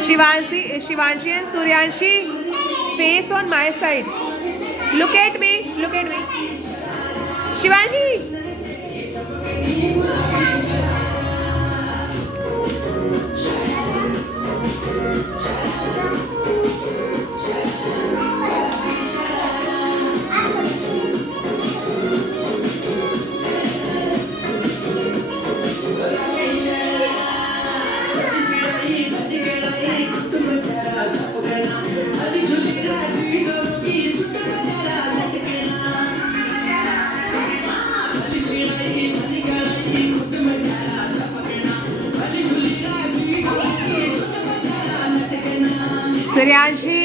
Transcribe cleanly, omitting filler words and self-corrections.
Shivanshi and Suryanshi, face on my side. Look at me. Look at me. Shivanshi. Suryanshi.